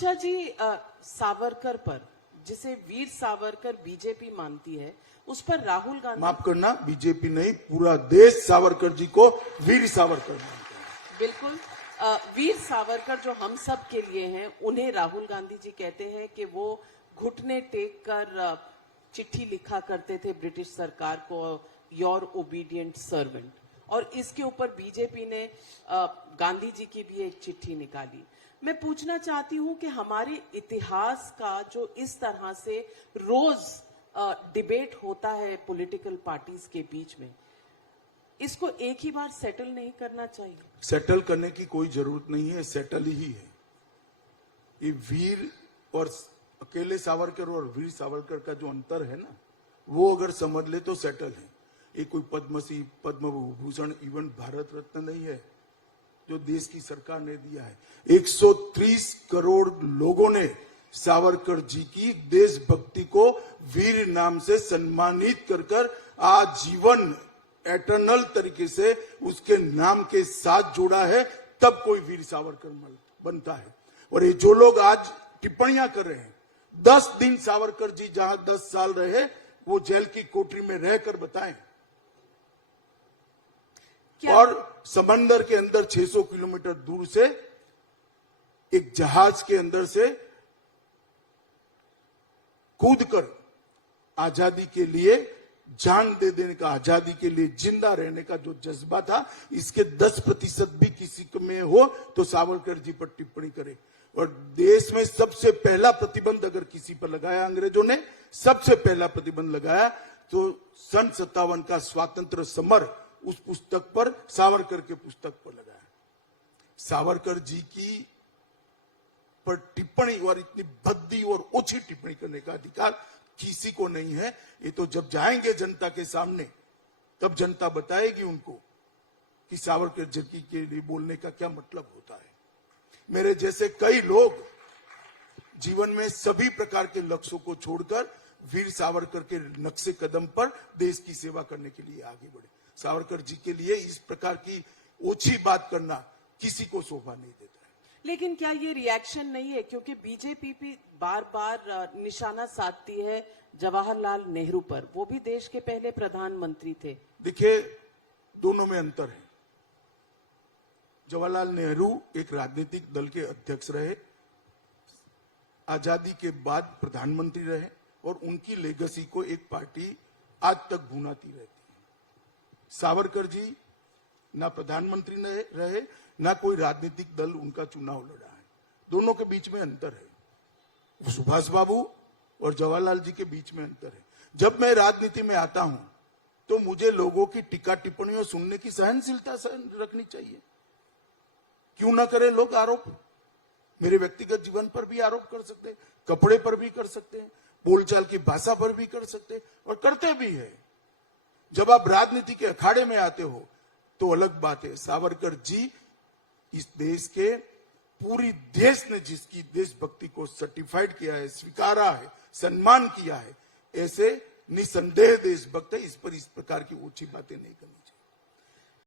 ऋचा जी, सावरकर पर, जिसे वीर सावरकर बीजेपी मानती है, उस पर राहुल गांधी, माफ करना, बीजेपी नहीं, पूरा देश सावरकर जी को वीर सावरकर मानता है। बिल्कुल। वीर सावरकर जो हम सब के लिए हैं, उन्हें राहुल गांधी जी कहते हैं कि वो घुटने टेक कर चिट्ठी लिखा करते थे ब्रिटिश सरकार को, योर ओबीडियंट सर्वेंट। और इसके ऊपर बीजेपी ने गांधी जी की भी एक चिट्ठी निकाली। मैं पूछना चाहती हूं कि हमारे इतिहास का जो इस तरह से रोज डिबेट होता है पॉलिटिकल पार्टीज के बीच में, इसको एक ही बार सेटल नहीं करना चाहिए? सेटल करने की कोई जरूरत नहीं है, सेटल ही है। ये वीर और अकेले सावरकर और वीर सावरकर का जो अंतर है ना, वो अगर समझ ले तो सेटल है। ये कोई पद्मश्री, पद्म विभूषण, इवन भारत रत्न नहीं है जो देश की सरकार ने दिया है। 130 करोड़ लोगों ने सावरकर जी की देशभक्ति को वीर नाम से सम्मानित कर आजीवन एटर्नल तरीके से उसके नाम के साथ जोड़ा है, तब कोई वीर सावरकर बनता है। और ये जो लोग आज टिप्पणियां कर रहे हैं, 10 दिन सावरकर जी जहां 10 साल रहे, वो जेल की कोठरी में रहकर बताएं। और समंदर के अंदर 600 किलोमीटर दूर से एक जहाज के अंदर से कूदकर आजादी के लिए जान दे देने का, आजादी के लिए जिंदा रहने का जो जज्बा था, इसके 10% भी किसी में हो तो सावरकर जी पर टिप्पणी करे। और देश में सबसे पहला प्रतिबंध अगर किसी पर लगाया अंग्रेजों ने, सबसे पहला प्रतिबंध लगाया तो सन 57 का स्वातंत्र समर, उस पुस्तक पर, सावरकर के पुस्तक पर लगाया। सावरकर जी की पर टिप्पणी और इतनी भद्दी और ओछी टिप्पणी करने का अधिकार किसी को नहीं है। ये तो जब जाएंगे जनता के सामने, तब जनता बताएगी उनको कि सावरकर जी के लिए बोलने का क्या मतलब होता है। मेरे जैसे कई लोग जीवन में सभी प्रकार के लक्ष्यों को छोड़कर वीर सावरकर के नक्शे कदम पर देश की सेवा करने के लिए आगे बढ़े। सावरकर जी के लिए इस प्रकार की ओछी बात करना किसी को शोभा नहीं देता है। लेकिन क्या ये रिएक्शन नहीं है, क्योंकि बीजेपी भी बार बार निशाना साधती है जवाहरलाल नेहरू पर, वो भी देश के पहले प्रधानमंत्री थे। देखिए, दोनों में अंतर है। जवाहरलाल नेहरू एक राजनीतिक दल के अध्यक्ष रहे, आजादी के बाद प्रधानमंत्री रहे, और उनकी लेगेसी को एक पार्टी आज तक भुनाती रहती है। सावरकर जी ना प्रधानमंत्री रहे, ना कोई राजनीतिक दल उनका चुनाव लड़ा है। दोनों के बीच में अंतर है। सुभाष बाबू और जवाहरलाल जी के बीच में अंतर है। जब मैं राजनीति में आता हूं तो मुझे लोगों की टिक्का टिप्पणियों सुनने की सहनशीलता रखनी चाहिए। क्यों ना करें लोग आरोप? मेरे व्यक्तिगत जीवन पर भी आरोप कर सकते हैं, कपड़े पर भी कर सकते हैं, बोलचाल की भाषा पर भी कर सकते हैं, और करते भी है। जब आप राजनीति के अखाड़े में आते हो तो अलग बात है। सावरकर जी इस देश के, पूरी देश ने जिसकी देशभक्ति को सर्टिफाइड किया है, स्वीकारा है, सम्मान किया है, ऐसे निसंदेह देशभक्त है। इस पर इस प्रकार की ऊंची बातें नहीं करनी चाहिए।